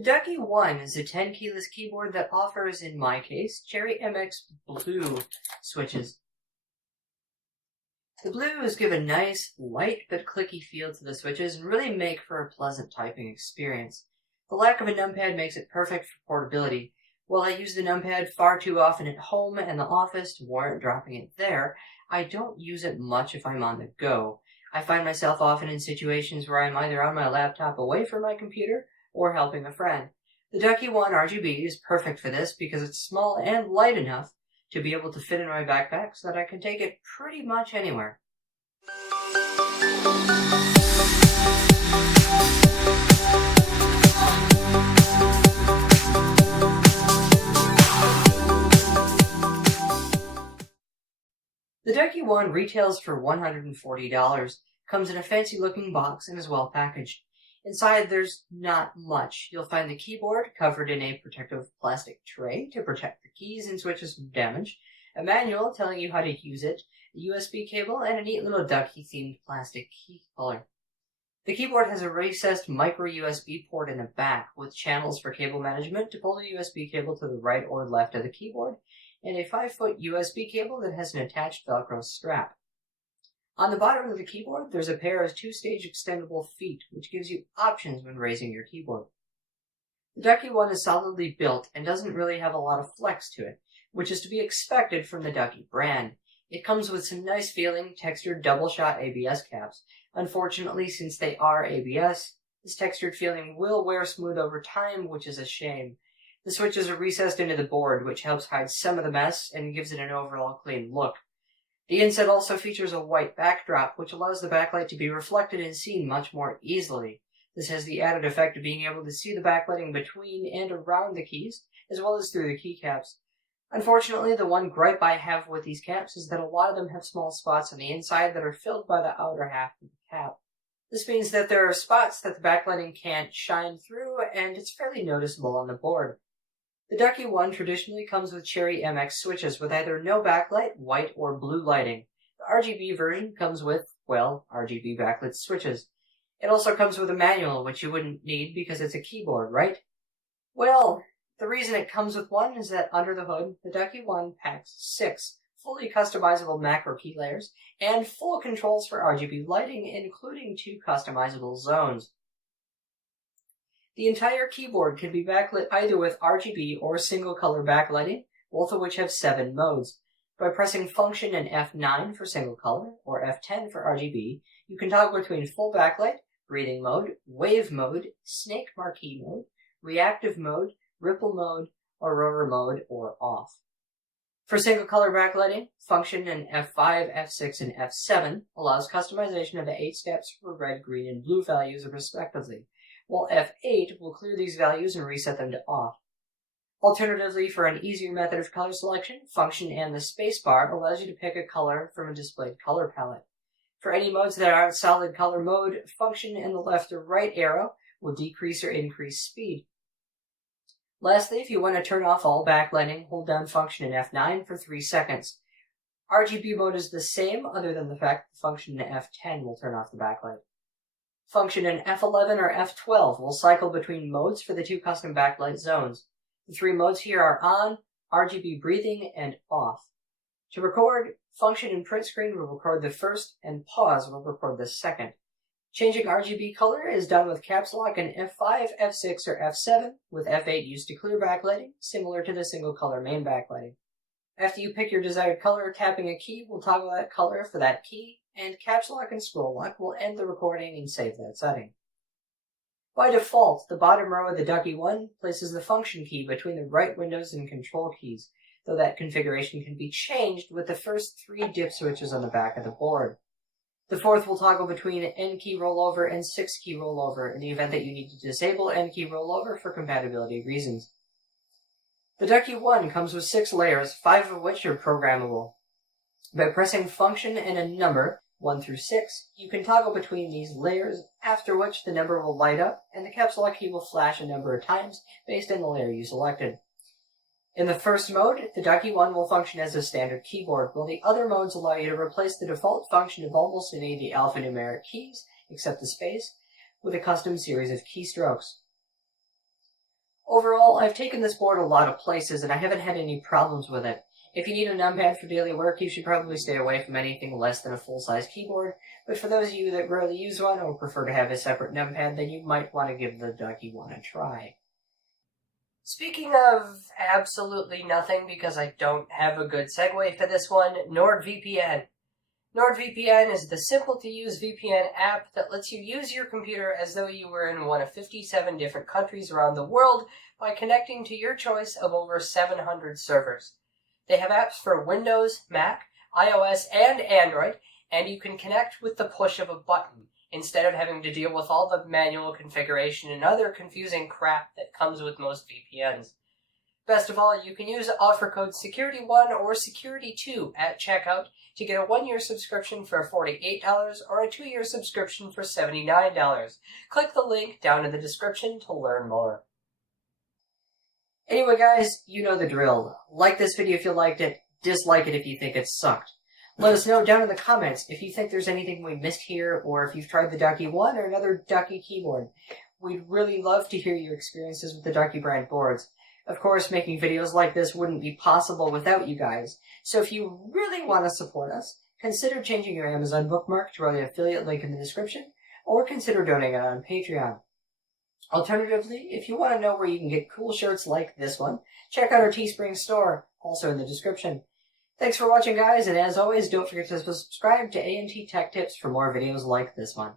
The Ducky One is a 10-keyless keyboard that offers, in my case, Cherry MX Blue switches. The blues give a nice, light but clicky feel to the switches and really make for a pleasant typing experience. The lack of a numpad makes it perfect for portability. While I use the numpad far too often at home and the office to warrant dropping it there, I don't use it much if I'm on the go. I find myself often in situations where I'm either on my laptop away from my computer or helping a friend. The Ducky One RGB is perfect for this because it's small and light enough to be able to fit in my backpack so that I can take it pretty much anywhere. The Ducky One retails for $140, comes in a fancy looking box, and is well packaged. Inside there's not much. You'll find the keyboard covered in a protective plastic tray to protect the keys and switches from damage, a manual telling you how to use it, a USB cable, and a neat little ducky themed plastic key collar. The keyboard has a recessed micro USB port in the back with channels for cable management to pull the USB cable to the right or left of the keyboard, and a 5-foot USB cable that has an attached Velcro strap. On the bottom of the keyboard, there's a pair of 2-stage extendable feet, which gives you options when raising your keyboard. The Ducky One is solidly built and doesn't really have a lot of flex to it, which is to be expected from the Ducky brand. It comes with some nice feeling textured double-shot ABS caps. Unfortunately, since they are ABS, this textured feeling will wear smooth over time, which is a shame. The switches are recessed into the board, which helps hide some of the mess and gives it an overall clean look. The inside also features a white backdrop, which allows the backlight to be reflected and seen much more easily. This has the added effect of being able to see the backlighting between and around the keys, as well as through the keycaps. Unfortunately, the one gripe I have with these caps is that a lot of them have small spots on the inside that are filled by the outer half of the cap. This means that there are spots that the backlighting can't shine through, and it's fairly noticeable on the board. The Ducky One traditionally comes with Cherry MX switches with either no backlight, white, or blue lighting. The RGB version comes with, well, RGB backlit switches. It also comes with a manual, which you wouldn't need because it's a keyboard, right? Well, the reason it comes with one is that under the hood, the Ducky One packs 6 fully customizable macro key layers and full controls for RGB lighting, including 2 customizable zones. The entire keyboard can be backlit either with RGB or single color backlighting, both of which have 7 modes. By pressing Function and F9 for single color or F10 for RGB, you can toggle between full backlight, breathing mode, wave mode, snake marquee mode, reactive mode, ripple mode, aurora mode, or off. For single color backlighting, Function and F5, F6, and F7 allows customization of the 8 steps for red, green, and blue values respectively, while F8 will clear these values and reset them to off. Alternatively, for an easier method of color selection, Function and the spacebar allows you to pick a color from a displayed color palette. For any modes that aren't solid color mode, Function and the left or right arrow will decrease or increase speed. Lastly, if you want to turn off all backlighting, hold down Function and F9 for 3 seconds. RGB mode is the same, other than the fact that Function and F10 will turn off the backlight. Function and F11 or F12 will cycle between modes for the 2 custom backlight zones. The 3 modes here are on, RGB breathing, and off. To record, Function and print screen will record the first, and pause will record the second. Changing RGB color is done with caps lock and F5, F6, or F7, with F8 used to clear backlighting, similar to the single color main backlighting. After you pick your desired color, tapping a key will toggle that color for that key, and caps lock and scroll lock will end the recording and save that setting. By default, the bottom row of the Ducky One places the Function key between the right Windows and Control keys, though that configuration can be changed with the first 3 dip switches on the back of the board. The 4th will toggle between N key rollover and 6 key rollover in the event that you need to disable N key rollover for compatibility reasons. The Ducky One comes with 6 layers, 5 of which are programmable. By pressing Function and a number, 1 through 6, you can toggle between these layers, after which the number will light up, and the caps lock key will flash a number of times based on the layer you selected. In the first mode, the Ducky One will function as a standard keyboard, while the other modes allow you to replace the default function of almost any of the alphanumeric keys, except the space, with a custom series of keystrokes. Overall, I've taken this board a lot of places and I haven't had any problems with it. If you need a numpad for daily work, you should probably stay away from anything less than a full-size keyboard, but for those of you that rarely use one or prefer to have a separate numpad, then you might want to give the Ducky One a try. Speaking of absolutely nothing, because I don't have a good segue for this one, NordVPN. NordVPN is the simple-to-use VPN app that lets you use your computer as though you were in one of 57 different countries around the world by connecting to your choice of over 700 servers. They have apps for Windows, Mac, iOS, and Android, and you can connect with the push of a button, instead of having to deal with all the manual configuration and other confusing crap that comes with most VPNs. Best of all, you can use offer code SECURITY1 or SECURITY2 at checkout to get a 1-year subscription for $48 or a 2-year subscription for $79. Click the link down in the description to learn more. Anyway guys, you know the drill. Like this video if you liked it, dislike it if you think it sucked. Let us know down in the comments if you think there's anything we missed here, or if you've tried the Ducky One or another Ducky keyboard. We'd really love to hear your experiences with the Ducky brand boards. Of course, making videos like this wouldn't be possible without you guys, so if you really want to support us, consider changing your Amazon bookmark to the affiliate link in the description, or consider donating it on Patreon. Alternatively, if you want to know where you can get cool shirts like this one, check out our Teespring store, also in the description. Thanks for watching guys, and as always, don't forget to subscribe to ANT Tech Tips for more videos like this one.